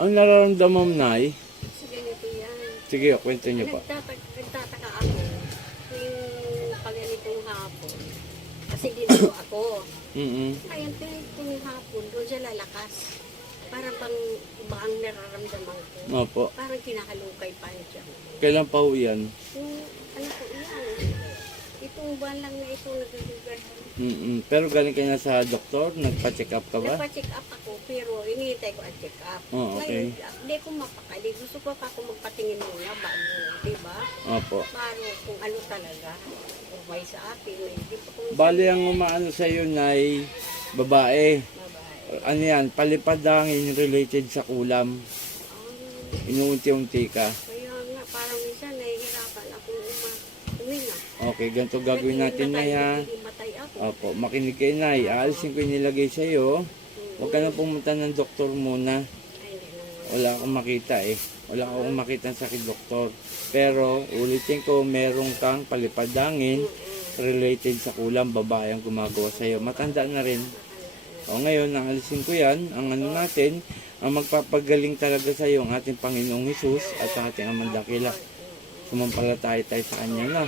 Ang nararamdaman mo, Nay? Kasi ganito yan. Sige, kwento niyo pa. Nagtataka ako yung paganitong hapon. Kasi dito ako. Ngayon, itong hapon, doon siya lalakas. Parang bang iba ang nararamdaman ko. Opo. Parang kinakalukay pa siya. Kailan pa ho yan? Yung, ano po yan? Itong buwan lang na ito naglugar. Pero galing kayo na sa doktor? Nagpa-check up ka ba? Nagpa-check up ako, pero inihintay ko ang check up. Oh, okay. Ngayon, hindi ko mapakali. Gusto ko pa ako magpatingin muna bago, di ba? Opo. Para kung ano talaga. Kung may sa akin, may hindi pa kung Bali ang umaano sa iyo, Nay, babae. babae. Ano yan? Palipadangin related sa kulam. Inuunti-unti ka. Kaya nga, parang minsan nahihirapan akong uminga. Okay, ganito gagawin natin, Nay, ha? Hindi matay ako. Opo, makinig kayo, Nay. Aalisin ko yung nilagay sa iyo. Huwag ka na pumunta ng doktor muna. Ay, hindi naman. Wala akong makita eh. Wala akong makita sa akin doktor. Pero ulitin ko, merong kang palipadangin related sa kulam, babae ang gumagawa sa iyo. Matanda na rin. O ngayon, naalisin ko yan. Ang ano natin, ang magpapagaling talaga sa iyo, ang ating Panginoong Hesus at ang ating Amang Dakila. Sumampalataya tayo sa Kanya na.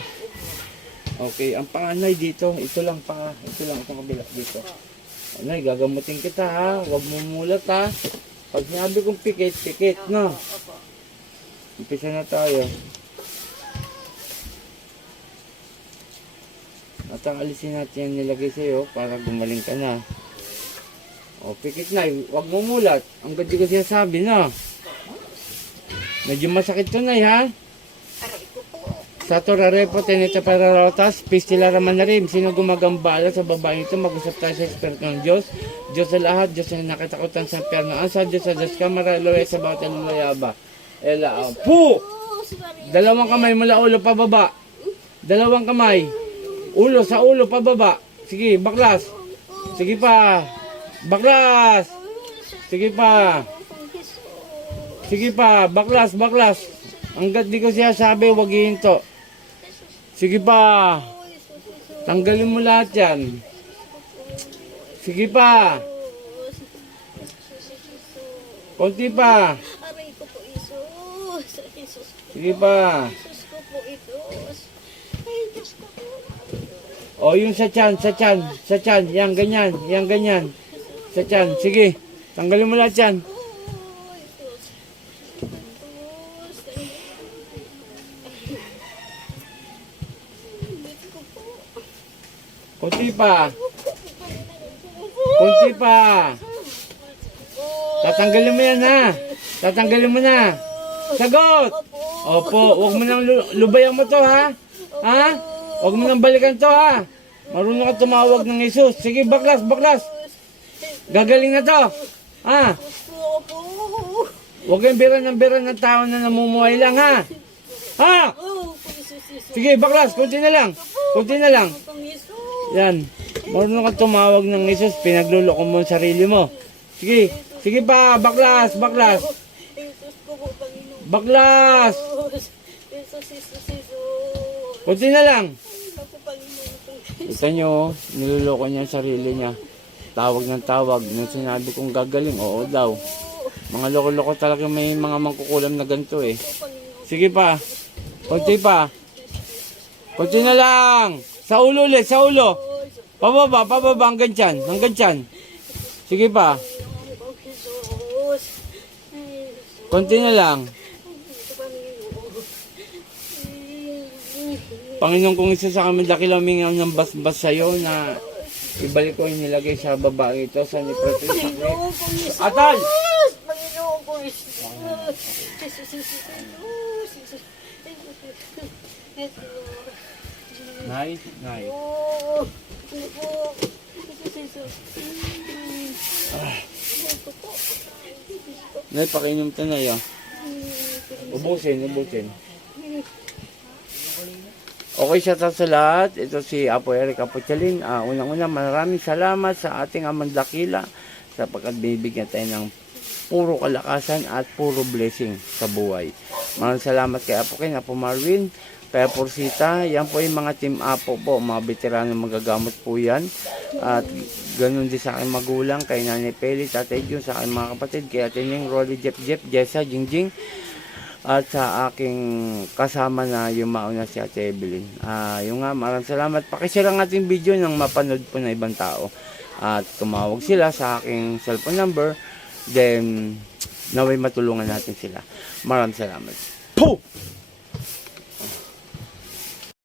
Okay, ang panganay dito, ito lang itong kabila dito. Nay, gagamutin kita ha, huwag mo mulat ha. Pag sinabi kong pikit, pikit, no? Opo. Umpisa na tayo. At ang alisin natin yung nilagay sa'yo para gumaling ka na. O, pikit na, huwag mo mulat. Ang ganda ko siya sabi, no? Medyo masakit to, Nay, ha? Aray ko po. Sa torarepo, teneta para rotas, pistila raman na rin. Sino gumagambala sa babae ito, mag-usap tayo sa Espiritu ng Diyos. Diyos sa lahat, Diyos na nakatakutan sa perno. Ang sa Diyos kamara, loe sa bawat lulayaba. Ela, pu! Dalawang kamay mula ulo pababa. Dalawang kamay. Ulo sa ulo pababa. Sige, baklas. Sige pa. Baklas. Sige pa. Sige pa, baklas, baklas. Hanggat di ko siya sabi, huwag hihinto. Sige pa. Tanggalin mo lahat yan. Sige pa. Konti pa. Aray ko po, Isus. Isus ko. Sige pa. Isus ko po, Isus. Ay, Diyos ko po. O, yung sa tiyan, sa tiyan, sa tiyan. Yan, ganyan, yan, ganyan. Sa tiyan, sige. Tanggalin mo lahat yan. Oh, Isus. Isus. Diyos ko po. Konti pa. Konti pa. Tatanggalin mo yan, ha? Tatanggalin mo na. Sagot! Opo, huwag mo nang lubayan mo to, ha? Ha? Huwag mo nang balikan to, ha? Marunong ka tumawag ng Jesus. Sige, baklas, baklas. Gagaling na to. Ha? Huwag kang bira ng tao na namumuhay lang, ha? Ha? Sige, baklas, kunti na lang. Kunti na lang. Yan. Marunong ka tumawag ng Jesus. Pinagluloko mo ang sarili mo. Sige, sige pa, baklas, baklas. Baklas! Kunti na lang. Kita nyo, niloloko niya ang sarili niya. Tawag ng tawag. Nung sinabi kong gagaling, oo daw. Mga loko-loko talaga may mga mangkukulam na ganito eh. Sige pa. Kunti pa. Kunti na lang. Sa ulo ulit, sa ulo. Pababa, pababa, hanggang tiyan, hanggang tiyan. Sige pa. Kunti na lang. Panginoon, kung isa sa kami dakil humingaw ng basbas sa'yo na ibalik ko yung nilagay sa babae ito sa niprotes sa Atal! Panginoon ko, Jesus. Nay, nay. Nay, pakainom ito na yan. Ubusin, ubusin. Okay siya sa lahat. Ito si Apo Eric Apochalin. Unang-una, maraming salamat sa ating Amang Dakila sapagkat bibigyan tayo ng puro kalakasan at puro blessing sa buhay. Maraming salamat kay Apo Ken, Apo Marvin, Pea Porsita, yan po yung mga team Apo po, mga veterano magagamot po yan. At ganun din sa aking magulang, kay Nanay Peli, Tatay Jun, sa aking mga kapatid, kay Ate Ning, Rolly, Jeff, Jessa, Jingjing, at sa aking kasama na yung mauna si Ate Evelyn. Yung nga, maraming salamat. Pakishare ang ating video nang mapanood po na ibang tao. At tumawag sila sa aking cellphone number, then naway matulungan natin sila. Maraming salamat. Po!